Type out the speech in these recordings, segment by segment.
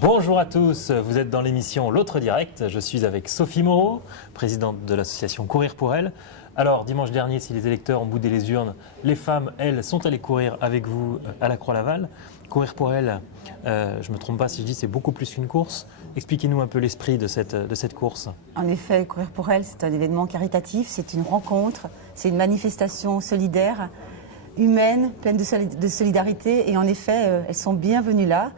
Bonjour à tous, vous êtes dans l'émission L'Autre Direct. Je suis avec Sophie Moreau, présidente de l'association Courir pour Elle. Alors, dimanche dernier, si les électeurs ont boudé les urnes, les femmes, elles, sont allées courir avec vous à la Croix-Laval. Courir pour Elle, je ne me trompe pas si je dis c'est beaucoup plus qu'une course. Expliquez-nous un peu l'esprit de cette course. En effet, Courir pour Elle, c'est un événement caritatif, c'est une rencontre, c'est une manifestation solidaire, humaine, pleine de solidarité. Et en effet, elles sont bienvenues là.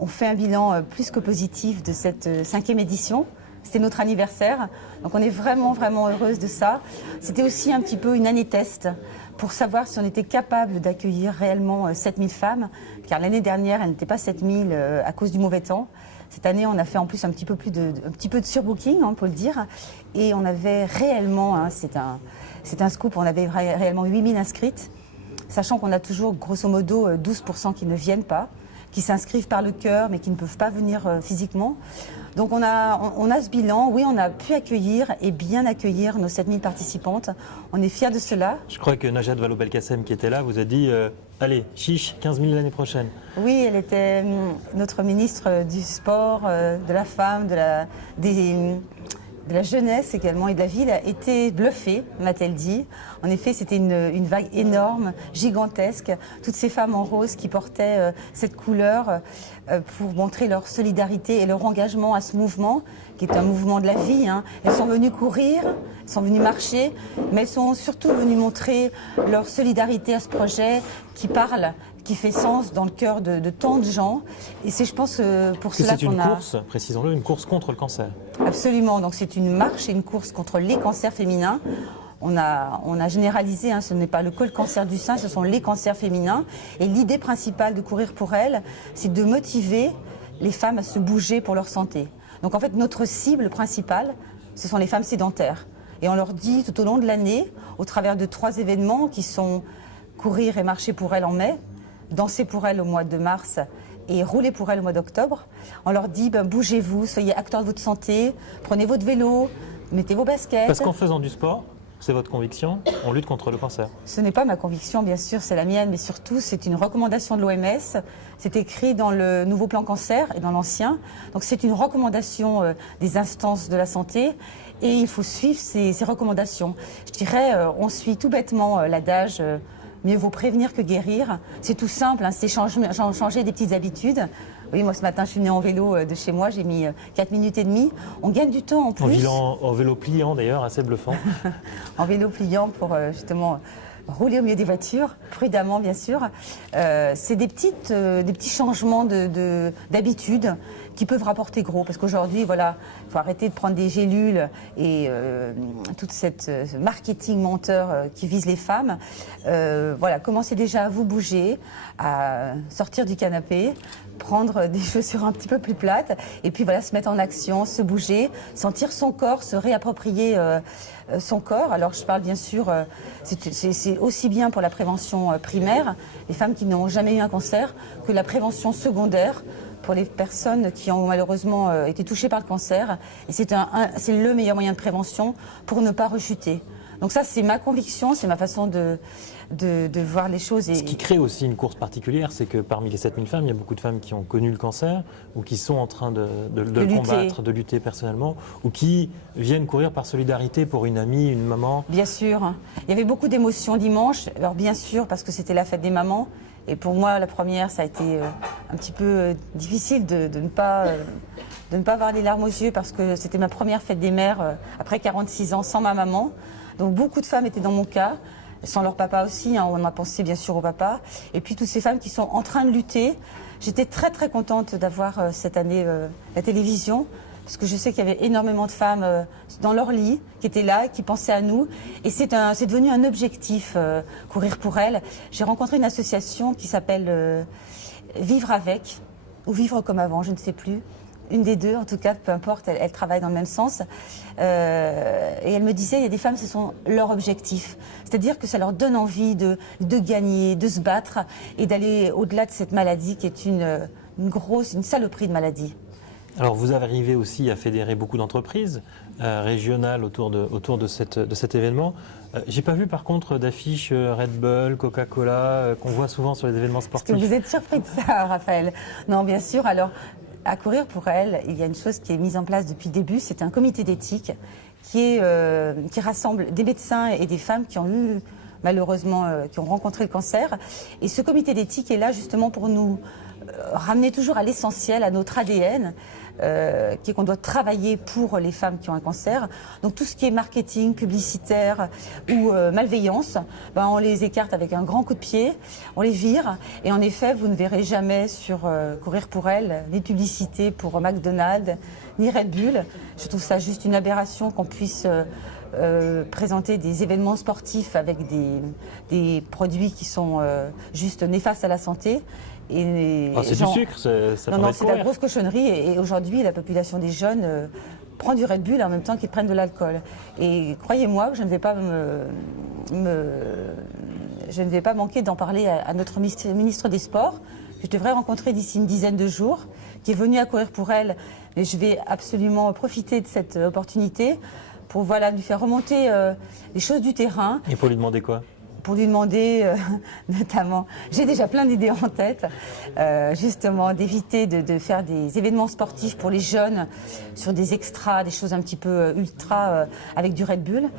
On fait un bilan plus que positif de cette 5e édition. C'était notre anniversaire, donc on est vraiment heureuse de ça. C'était aussi un petit peu une année test pour savoir si on était capable d'accueillir réellement 7000 femmes, car l'année dernière, elles n'étaient pas 7000 à cause du mauvais temps. Cette année, on a fait en plus un petit peu de surbooking, on peut le dire, et on avait réellement, c'est un scoop, on avait réellement 8000 inscrites, sachant qu'on a toujours grosso modo 12% qui ne viennent pas, qui s'inscrivent par le cœur mais qui ne peuvent pas venir physiquement. Donc on a ce bilan, oui, on a pu accueillir et bien accueillir nos 7000 participantes. On est fiers de cela. Je crois que Najat Vallaud-Belkacem qui était là vous a dit allez, chiche, 15 000 l'année prochaine. Oui, elle était notre ministre du sport, de la femme, de la jeunesse également et de la ville, a été bluffée, m'a-t-elle dit. En effet, c'était une vague énorme, gigantesque. Toutes ces femmes en rose qui portaient cette couleur pour montrer leur solidarité et leur engagement à ce mouvement, qui est un mouvement de la vie. Elles sont venues courir, elles sont venues marcher, mais elles sont surtout venues montrer leur solidarité à ce projet qui parle, qui fait sens dans le cœur de tant de gens. Et c'est, je pense, pour cela qu'on a... C'est une course, précisons-le, une course contre le cancer. Absolument, donc c'est une marche et une course contre les cancers féminins. On a généralisé, ce n'est pas le cancer du sein, ce sont les cancers féminins. Et l'idée principale de Courir pour Elle, c'est de motiver les femmes à se bouger pour leur santé. Donc en fait, notre cible principale, ce sont les femmes sédentaires. Et on leur dit tout au long de l'année, au travers de 3 événements qui sont Courir et marcher pour elle en mai, Danser pour elle au mois de mars et Rouler pour elle au mois d'octobre. On leur dit, bougez-vous, soyez acteurs de votre santé, prenez votre vélo, mettez vos baskets. Parce qu'en faisant du sport, c'est votre conviction, on lutte contre le cancer. Ce n'est pas ma conviction, bien sûr, c'est la mienne, mais surtout c'est une recommandation de l'OMS. C'est écrit dans le nouveau plan cancer et dans l'ancien. Donc c'est une recommandation des instances de la santé et il faut suivre ces recommandations. Je dirais, on suit tout bêtement l'adage mieux vaut prévenir que guérir. C'est tout simple, c'est changer des petites habitudes. Oui, moi ce matin je suis venue en vélo de chez moi, j'ai mis 4 minutes et demie. On gagne du temps en plus. En vélo pliant d'ailleurs, assez bluffant. En vélo pliant pour justement rouler au milieu des voitures, prudemment bien sûr. C'est des petits changements d'habitude qui peuvent rapporter gros. Parce qu'aujourd'hui, voilà, il faut arrêter de prendre des gélules et toute cette marketing menteur qui vise les femmes. Voilà, commencez déjà à vous bouger, à sortir du canapé, prendre des chaussures un petit peu plus plates et puis voilà, se mettre en action, se bouger, sentir son corps, se réapproprier son corps. Alors je parle bien sûr, c'est aussi bien pour la prévention primaire, les femmes qui n'ont jamais eu un cancer, que la prévention secondaire pour les personnes qui ont malheureusement été touchées par le cancer. Et c'est le meilleur moyen de prévention pour ne pas rechuter. Donc ça, c'est ma conviction, c'est ma façon de voir les choses. Ce qui crée aussi une course particulière, c'est que parmi les 7000 femmes, il y a beaucoup de femmes qui ont connu le cancer ou qui sont en train de le combattre, de lutter personnellement, ou qui viennent courir par solidarité pour une amie, une maman. Bien sûr. Il y avait beaucoup d'émotions dimanche. Alors bien sûr, parce que c'était la fête des mamans. Et pour moi, la première, ça a été un petit peu difficile de ne pas avoir les larmes aux yeux parce que c'était ma première fête des mères après 46 ans sans ma maman. Donc beaucoup de femmes étaient dans mon cas, sans leur papa aussi, on a pensé bien sûr au papa. Et puis toutes ces femmes qui sont en train de lutter. J'étais très contente d'avoir cette année la télévision. Parce que je sais qu'il y avait énormément de femmes dans leur lit qui étaient là, qui pensaient à nous. Et c'est devenu un objectif, Courir pour Elle. J'ai rencontré une association qui s'appelle Vivre avec, ou Vivre comme avant, je ne sais plus. Une des deux, en tout cas, peu importe, elles travaillent dans le même sens. Et elle me disait, il y a des femmes, ce sont leur objectif. C'est-à-dire que ça leur donne envie de gagner, de se battre et d'aller au-delà de cette maladie qui est une saloperie de maladie. Alors vous arrivez aussi à fédérer beaucoup d'entreprises régionales autour de cet événement. J'ai pas vu par contre d'affiches Red Bull, Coca-Cola qu'on voit souvent sur les événements sportifs. Est-ce que vous êtes surpris de ça, Raphaël? Non, bien sûr. Alors À Courir pour elle, il y a une chose qui est mise en place depuis le début, c'est un comité d'éthique qui rassemble des médecins et des femmes qui ont eu malheureusement, qui ont rencontré le cancer. Et ce comité d'éthique est là justement pour nous ramener toujours à l'essentiel, à notre ADN, qui est qu'on doit travailler pour les femmes qui ont un cancer. Donc tout ce qui est marketing, publicitaire ou malveillance, on les écarte avec un grand coup de pied, on les vire. Et en effet, vous ne verrez jamais sur Courir pour elle ni publicité pour McDonald's, ni Red Bull. Je trouve ça juste une aberration qu'on puisse présenter des événements sportifs avec des produits qui sont juste néfastes à la santé. C'est du sucre, ça non, c'est de la grosse cochonnerie. Et aujourd'hui, la population des jeunes prend du Red Bull en même temps qu'ils prennent de l'alcool. Et croyez-moi que je ne vais pas je ne vais pas manquer d'en parler à notre ministre des Sports, que je devrais rencontrer d'ici une dizaine de jours, qui est venu à Courir pour elle. Et je vais absolument profiter de cette opportunité pour lui faire remonter les choses du terrain. Et pour lui demander quoi ? Pour lui demander notamment, j'ai déjà plein d'idées en tête, justement d'éviter de faire des événements sportifs pour les jeunes sur des extras, des choses un petit peu ultra avec du Red Bull.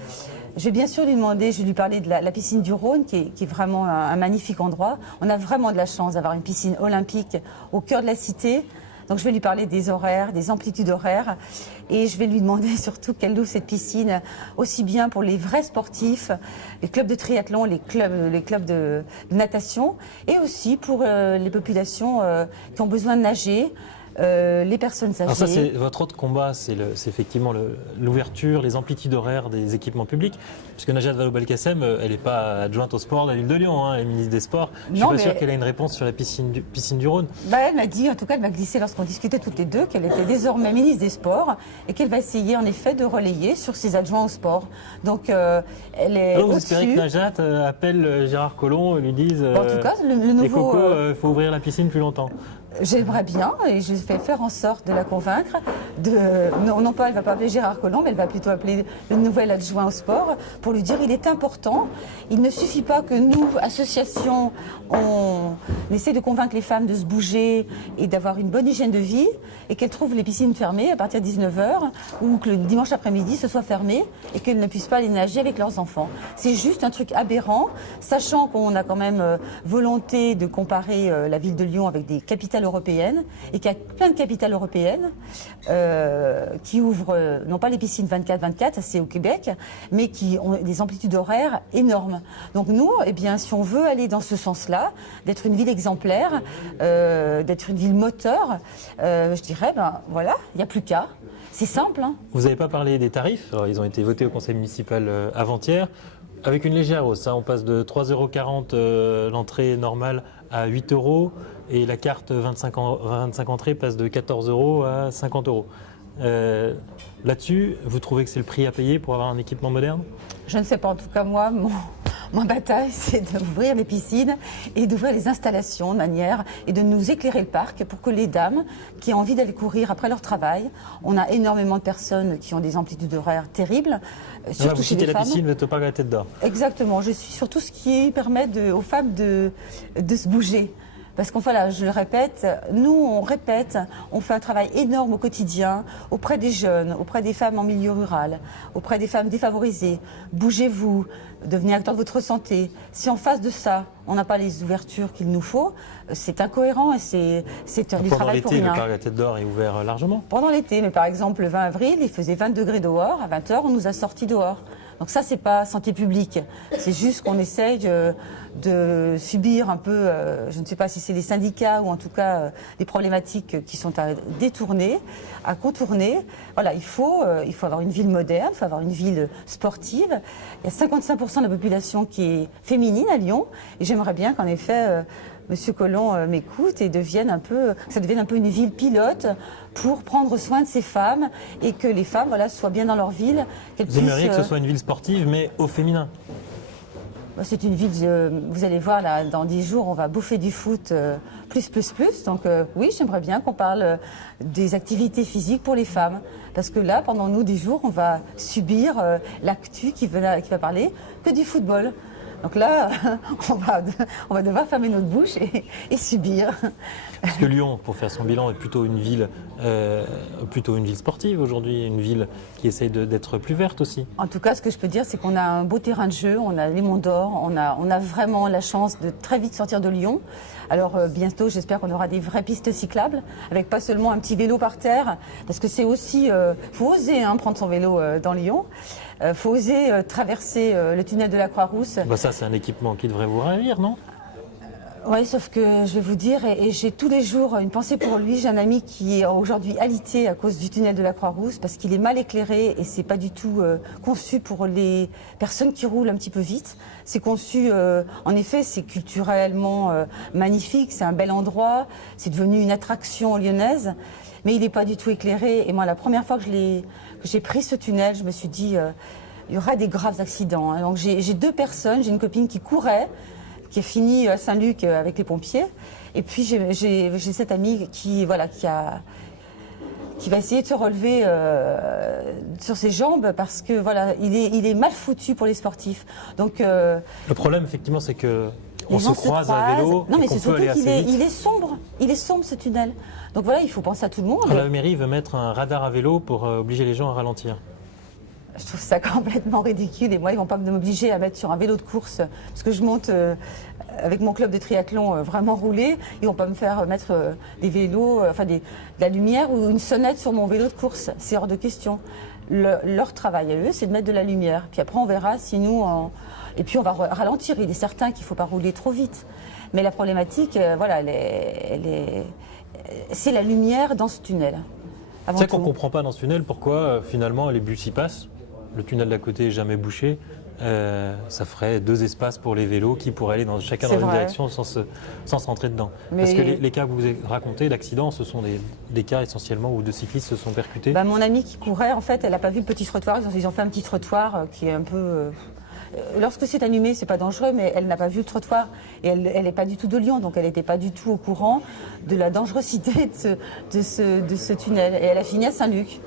Je vais bien sûr lui demander, je vais lui parler de la piscine du Rhône qui est vraiment un magnifique endroit. On a vraiment de la chance d'avoir une piscine olympique au cœur de la cité. Donc je vais lui parler des horaires, des amplitudes horaires et je vais lui demander surtout qu'elle ouvre cette piscine aussi bien pour les vrais sportifs, les clubs de triathlon, les clubs de natation et aussi pour les populations qui ont besoin de nager. Les personnes âgées. Alors ça, c'est votre autre combat, c'est effectivement l'ouverture, les amplitudes horaires des équipements publics. Puisque Najat Vallaud-Belkacem, elle n'est pas adjointe au sport de la ville de Lyon, elle est ministre des Sports. Je ne suis pas sûr qu'elle ait une réponse sur la piscine du Rhône. Elle m'a dit, en tout cas, elle m'a glissé lorsqu'on discutait toutes les deux, qu'elle était désormais ministre des Sports et qu'elle va essayer en effet de relayer sur ses adjoints au sport. Donc elle est. Alors vous espérez que Najat appelle Gérard Collomb et lui dise en tout cas, le nouveau. Il faut ouvrir la piscine plus longtemps. J'aimerais bien et je vais faire en sorte de la convaincre. Non pas, elle ne va pas appeler Gérard Collomb, mais elle va plutôt appeler le nouvel adjoint au sport pour lui dire il est important. Il ne suffit pas que nous, associations, on essaie de convaincre les femmes de se bouger et d'avoir une bonne hygiène de vie et qu'elles trouvent les piscines fermées à partir de 19h ou que le dimanche après-midi ce soit fermé et qu'elles ne puissent pas aller nager avec leurs enfants. C'est juste un truc aberrant, sachant qu'on a quand même volonté de comparer la ville de Lyon avec des capitales européennes et qu'il y a plein de capitales européennes qui ouvrent non pas les piscines 24/24, ça c'est au Québec, mais qui ont des amplitudes horaires énormes. Donc nous, si on veut aller dans ce sens-là, d'être une ville exemplaire, d'être une ville moteur, je dirais, voilà, il n'y a plus qu'à. C'est simple. Vous n'avez pas parlé des tarifs. Alors, ils ont été votés au conseil municipal avant-hier. Avec une légère hausse, on passe de 3,40 € l'entrée normale à 8 € et la carte 25 entrées passe de 14 € à 50 €. Là-dessus, vous trouvez que c'est le prix à payer pour avoir un équipement moderne ? Je ne sais pas, en tout cas moi, ma bataille c'est d'ouvrir les piscines et d'ouvrir les installations de manière et de nous éclairer le parc pour que les dames qui ont envie d'aller courir après leur travail, on a énormément de personnes qui ont des amplitudes horaires terribles. Surtout chez les femmes. La piscine, vous êtes au parc de la Tête d'Or. Exactement, je suis sur tout ce qui permet aux femmes de se bouger. Parce qu'on je le répète, nous on fait un travail énorme au quotidien auprès des jeunes, auprès des femmes en milieu rural, auprès des femmes défavorisées. Bougez-vous, devenez acteur de votre santé. Si en face de ça, on n'a pas les ouvertures qu'il nous faut, c'est incohérent et c'est du travail pour rien. Pendant l'été, le parc de la Tête d'Or est ouvert largement. Pendant l'été, mais par exemple le 20 avril, il faisait 20 degrés dehors, à 20h on nous a sortis dehors. Donc ça, c'est pas santé publique. C'est juste qu'on essaye de subir un peu, je ne sais pas si c'est les syndicats ou en tout cas des problématiques qui sont à détourner, à contourner. Voilà, il faut avoir une ville moderne, il faut avoir une ville sportive. Il y a 55% de la population qui est féminine à Lyon et j'aimerais bien qu'en effet... Monsieur Collomb m'écoute et ça devienne un peu une ville pilote pour prendre soin de ces femmes et que les femmes soient bien dans leur ville. Vous aimeriez que ce soit une ville sportive mais au féminin ? C'est une ville, vous allez voir, là, dans 10 jours, on va bouffer du foot plus. Donc oui, j'aimerais bien qu'on parle des activités physiques pour les femmes. Parce que là, pendant nous, 10 jours, on va subir l'actu qui va parler que du football. Donc là, on va devoir fermer notre bouche et subir. Parce que Lyon, pour faire son bilan, est plutôt une ville sportive aujourd'hui, une ville qui essaye d'être plus verte aussi. En tout cas, ce que je peux dire, c'est qu'on a un beau terrain de jeu, on a les Monts d'Or, on a vraiment la chance de très vite sortir de Lyon. Alors bientôt, j'espère qu'on aura des vraies pistes cyclables, avec pas seulement un petit vélo par terre, parce que c'est aussi, faut oser prendre son vélo dans Lyon. Faut oser traverser le tunnel de la Croix-Rousse. Bah ça, c'est un équipement qui devrait vous ravir, non ? Oui, sauf que je vais vous dire, et j'ai tous les jours une pensée pour lui. J'ai un ami qui est aujourd'hui alité à cause du tunnel de la Croix-Rousse parce qu'il est mal éclairé et c'est pas du tout conçu pour les personnes qui roulent un petit peu vite. C'est conçu, en effet, c'est culturellement magnifique, c'est un bel endroit, c'est devenu une attraction lyonnaise, mais il n'est pas du tout éclairé. Et moi, la première fois que j'ai pris ce tunnel, je me suis dit, il y aura des graves accidents. Donc j'ai deux personnes, j'ai une copine qui courait, qui est fini à Saint-Luc avec les pompiers. Et puis j'ai cette amie qui va essayer de se relever sur ses jambes parce que voilà, il est mal foutu pour les sportifs. Donc le problème effectivement c'est que on se croise à vélo. Non mais et qu'on c'est peut surtout aller assez vite. qu'il est sombre. Il est sombre ce tunnel. Donc voilà, il faut penser à tout le monde. La mairie veut mettre un radar à vélo pour obliger les gens à ralentir. Je trouve ça complètement ridicule et moi ils vont pas m'obliger à mettre sur un vélo de course parce que je monte avec mon club de triathlon vraiment roulé. Ils vont pas me faire mettre des vélos, de la lumière ou une sonnette sur mon vélo de course. C'est hors de question. Leur travail à eux, c'est de mettre de la lumière. Puis après on verra si nous et puis on va ralentir. Il est certain qu'il faut pas rouler trop vite. Mais la problématique, c'est la lumière dans ce tunnel. C'est ça qu'on ne comprend pas dans ce tunnel, pourquoi finalement les bus y passent. Le tunnel d'à côté n'est jamais bouché. Ça ferait deux espaces pour les vélos qui pourraient aller chacun dans une direction sans se rentrer dedans. Mais parce que les cas que vous avez racontés d'accidents, ce sont des cas essentiellement où deux cyclistes se sont percutés. Mon amie qui courait, en fait, elle n'a pas vu le petit trottoir. Ils ont fait un petit trottoir qui est un peu... Lorsque c'est allumé, c'est pas dangereux, mais elle n'a pas vu le trottoir et elle n'est pas du tout de Lyon, donc elle n'était pas du tout au courant de la dangerosité de ce tunnel. Et elle a fini à Saint-Luc.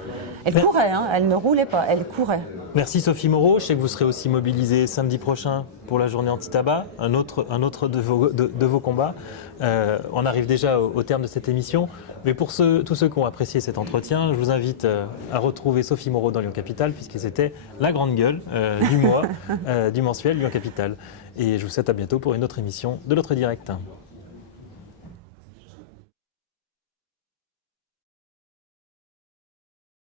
Elle courait, elle ne roulait pas, elle courait. Merci Sophie Moreau. Je sais que vous serez aussi mobilisée samedi prochain pour la journée anti-tabac, un autre de vos combats. On arrive déjà au terme de cette émission. Mais pour tous ceux qui ont apprécié cet entretien, je vous invite à retrouver Sophie Moreau dans Lyon Capitale, puisque c'était la grande gueule du mois, du mensuel Lyon Capitale. Et je vous souhaite à bientôt pour une autre émission de l'Autre Direct.